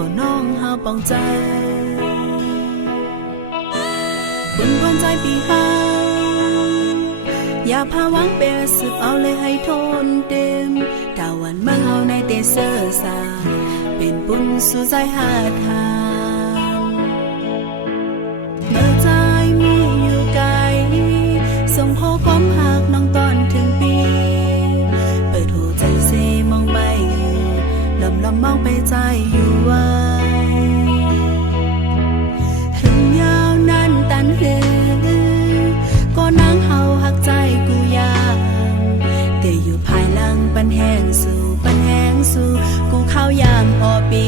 อน้องหาปองใจบุญพรใจปีหาอย่าพาวังเปสืบเอาเลยให้ทนเต็มตาวันเมื่อเฮาในเตเซอร์สาเป็นบุญสู่ใจหาทา สู่กูเข้ายามพอปี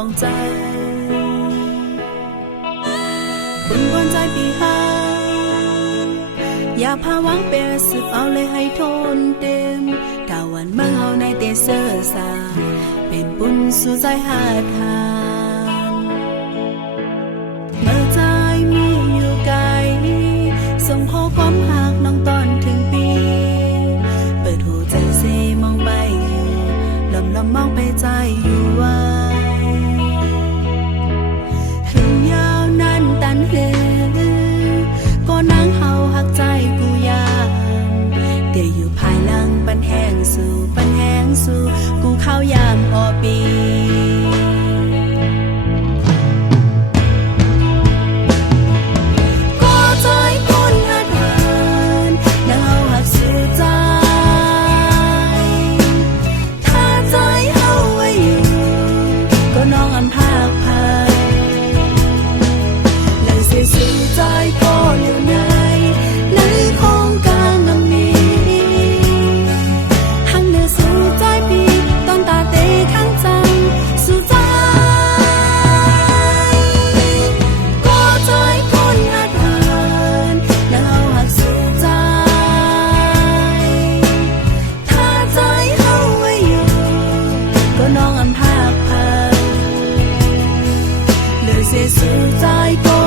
ป้องใจบุบนใจปีหาอย่าพาวังเปสืบเอาเลยให้ทนเต็มตาวันเมาเอาในเตเซอร์สาเป็นบุญสู่ใจหาทานเมื่อใจมีอยู่ไกลส่งข้อความหากน้องตอนถึงปี เปิดหูวใจเซมองไปอยู่ลำลำมองไปใจ Jésus 在。